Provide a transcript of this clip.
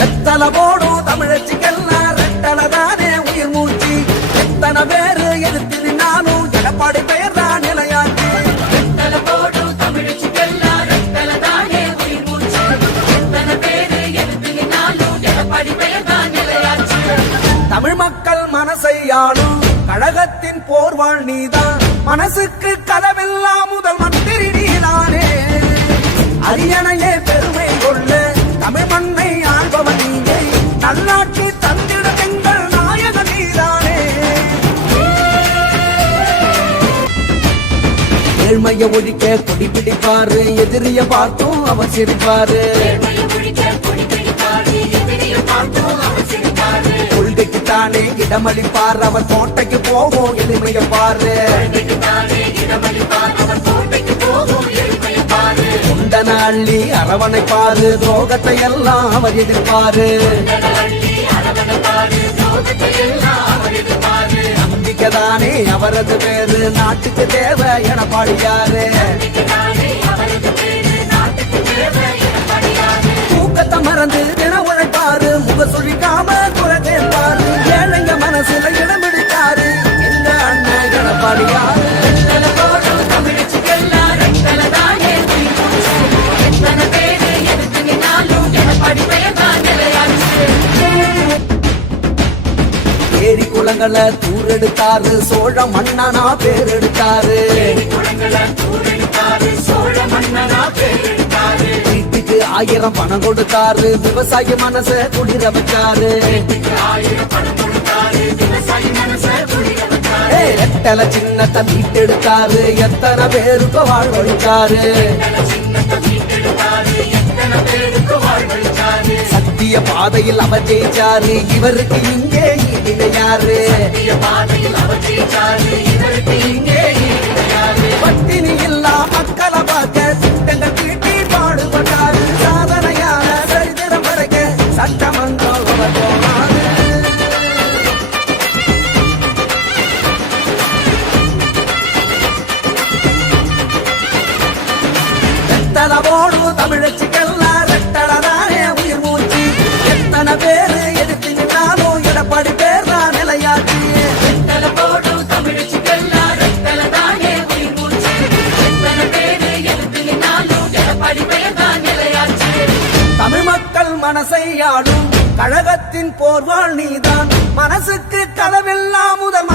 வெத்தல போடும் தமிழச்சிக்கெல்லாம் ரெட்டல தானே உயிர் மூச்சு எத்தனை பேரு எதிர்த்து நின்னாலும் எடப்பாடி பெயர் தான் நிலையாச்சு ரெட்டல போடும் தமிழச்சிக்கெல்லாம் ரெட்டல தானே உயிர் மூச்சு. எத்தனை பேரு எதிர்த்து நின்னாலும் எடப்பாடி நிலையாச்சு. தமிழ் மக்கள் மனசை ஆளும் கழகத்தின் போர்வாள் நீதான் மனசுக்கு கலவெல்லாம் முதல் ஏழ்மைய ஒழிக்க கொடி பிடிப்பாரு. எதிரிய பார்த்தும் அவர் சிரிப்பாரு. கொள்கைக்கு தானே இடமளிப்பார். அவர் கோட்டைக்கு போகும் எளிமைய பாரு. கொள்கைக்குத்தானே இடமளிப்பார், அவர் கோட்டைக்கு போகும் எளிமையை பாரு. குண்டன அள்ளி அரவணைப்பாரு துரோகத்தை எல்லாம் அவர் எதிர்ப்பாரு. நம்பிக்கைதானே அவரது பேரு நாட்டுக்கு தேவை எடப்பாடியாரு தானே அவரது பேரு நாட்டுக்கு தேவை எடப்பாடியாரு. தூக்கத்தை மறந்து குளங்களை தூரெடுத்தாரு சோழ மன்னனா பேர் எடுத்தாரு பேரெடுத்தாரு. வீட்டுக்கு ஆயிரம் பணம் கொடுத்தாரு விவசாய மனச குளிர வச்சாரு எத்தனை சின்னத்தை மீட்டெடுத்தாரு எத்தனை பேருக்கு வாழ்வழிச்சாரு சின்னத்தை மீட்டெடுத்தாரு, எத்தனை பேருக்கு வாழ்வழிச்சாரு. சத்திய பாதையில் அவர் ஜெயிச்சாரு. இவருக்கு இங்கே இணையாரு சத்திய பாதையில் அவர் ஜெயிச்சாரு, இவருக்கு இங்கே. பட்டினி இல்லா மக்களை பார்க்க திட்டங்கள் தீட்டி பாடுபட்டாரு. சாதனையான சரித்திரம் படைக்க சட்டமன்றம் போனாரு. எத்தனை மனசை ஆளும் கழகத்தின் போர்வாள் நீதான். மனசுக்கு கதவெல்லாம் முதல்